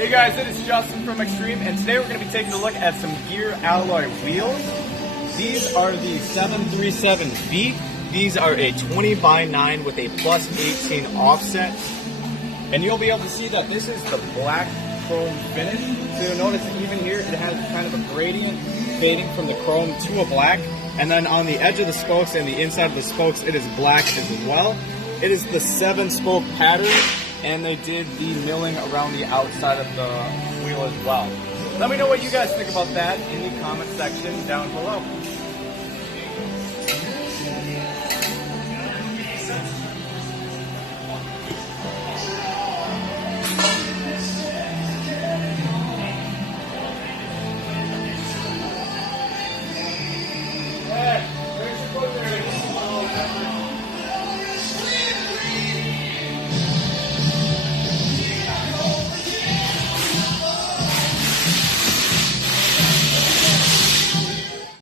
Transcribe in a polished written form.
Hey guys, it is Justin from Extreme, and today we're going to be taking a look at some gear alloy wheels. These are the 737V. These are a 20x9 with a +18 offset. And you'll be able to see that this is the black chrome finish. So you'll notice even here it has kind of a gradient fading from the chrome to a black. And then on the edge of the spokes and the inside of the spokes, it is black as well. It is the 7-spoke pattern, and they did the milling around the outside of the wheel as well. Let me know what you guys think about that in the comment section down below.